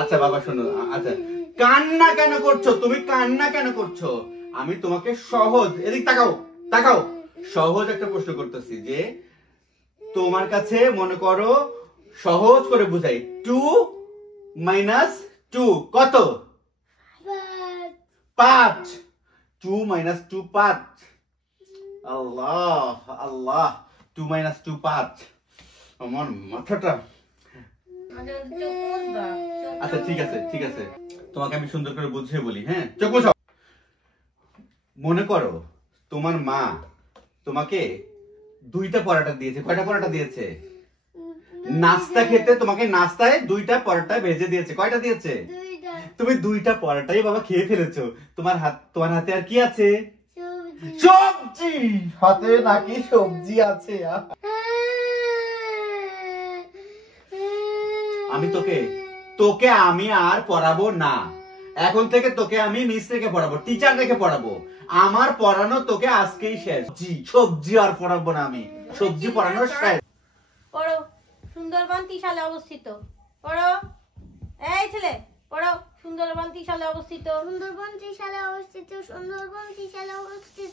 আচ্ছা বাবা শোনো, আচ্ছা কান্না কেন করছো তুমি, কান্না কেন করছো? আমি তোমাকে সহজ, এদিক তাকাও তাকাও, সহজ একটা প্রশ্ন করতেছি যে তোমার কাছে মনে করো সহজ করে বুঝাই, 2 - 2 কত? 5। 2 - 2 5। আল্লাহ আল্লাহ, 2 - 2 5। আমার মাথাটা, আচ্ছা ঠিক আছে ঠিক আছে, তোমাকে আমি সুন্দর করে বুঝিয়ে বলি। হ্যাঁ চোখ বুঝো। মনে করো তোমার মা তোমাকে 2টা পরোটা দিয়েছে। কয়টা পরোটা দিয়েছে? নাস্তা খেতে তোমাকে নাস্তায় 2টা পরোটা ভেজে দিয়েছে। কয়টা দিয়েছে? তুমি 2টা পরোটাই বাবা খেয়ে ফেলেছো। তোমার হাতে আর কি আছে? সবজি। হাতে নাকি সবজি আছে? আমি তোকে আমি আর পড়াবো না। এখন থেকে তোকে আমি মিস রেখে পড়াবো, টিচার রেখে পড়াবো। আমার পড়ানো তোকে আজকেই শেষ। সবজি আর পড়াবো না আমি, সবজি পড়ানো শেষ। পড়ো। সুন্দরবন ত্রিশালে অবস্থিত। পড়ো। এই ছেলে পড়ো। সুন্দরবন ত্রিশালে অবস্থিত। সুন্দরবন ত্রিশালে অবস্থিত। সুন্দরবন ত্রিশালে অবস্থিত।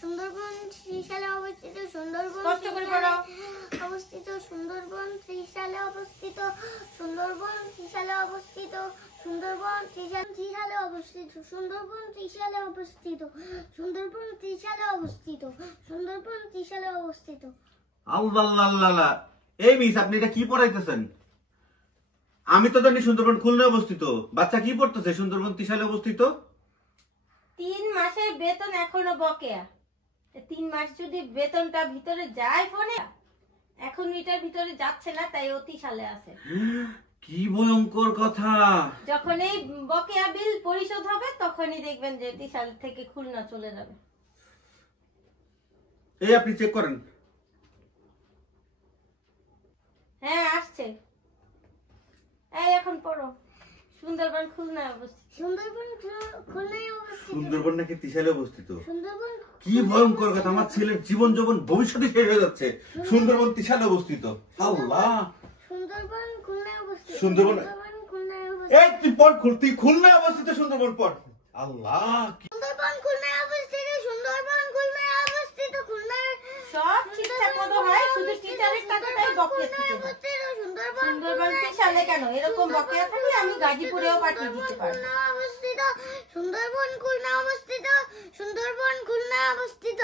সুন্দরবন ত্রিশালে অবস্থিত। সুন্দরবন কষ্ট করে পড়ো। অবস্থিত। সুন্দরবন ত্রিশালে অবস্থিত। সুন্দরবন ত্রিশালে অবস্থিত। সুন্দরবন ত্রিশালে অবস্থিত। সুন্দরবন ত্রিশালে অবস্থিত। সুন্দরবন ত্রিশালে অবস্থিত। সুন্দরবন ত্রিশালে অবস্থিত। আল্লাহ, এই মিস আপনি এটা কি পড়াইতেছেন? আমি তো জানি সুন্দরবন খুলনায় অবস্থিত। বাচ্চা কি পড়তেছে সুন্দরবন ত্রিশালে অবস্থিত? 3 মাসের বেতন এখনো বকেয়া। 3 মাস যদি বেতনটা ভিতরে যায় ফোনে, এখন এটার ভিতরে যাচ্ছে না, তাই ও ত্রিশালে আছে। কি ভয়ঙ্কর কথা! যখন এই বকেয়া বিল পরিশোধ হবে তখনই দেখবেন যে ত্রিশাল থেকে খুলনা চলে যাবে। এই আপনি চেক করেন। হ্যাঁ আসছে। এই এখন পড়ো। সুন্দরবন খুলনায় অবস্থিত। সুন্দরবন খুলনায় অবস্থিত। সুন্দরবন নাকি ত্রিশালে অবস্থিত? সুন্দরবন কি ভয়ঙ্কর কথা! আমার ছেলের জীবন যৌবন ভবিষ্যতে শেষ হয়ে যাচ্ছে। সুন্দরবন ত্রিশালে অবস্থিত। আল্লাহ! সুন্দরবন খুলনায় অবস্থিত। সুন্দরবন খুলনায় অবস্থিত। এই তুই খুলনায় অবস্থিত সুন্দরবন পড়। আল্লাহ! সুন্দরবন খুলনায় অবস্থিত। সুন্দরবন খুলনায় অবস্থিত। খুলনায় সব ঠিকঠাক মতো হয়, শুধু টিচারের টাকাটাই বকেয়া থেকে যায়। সুন্দরবন ত্রিশালে কেন এরকম বকেয়া থাকলে আমি গাজীপুরেও পাঠিয়ে দিতে পারবো। সুন্দরবন খুলনায় অবস্থিত। সুন্দরবন খুলনায় অবস্থিত।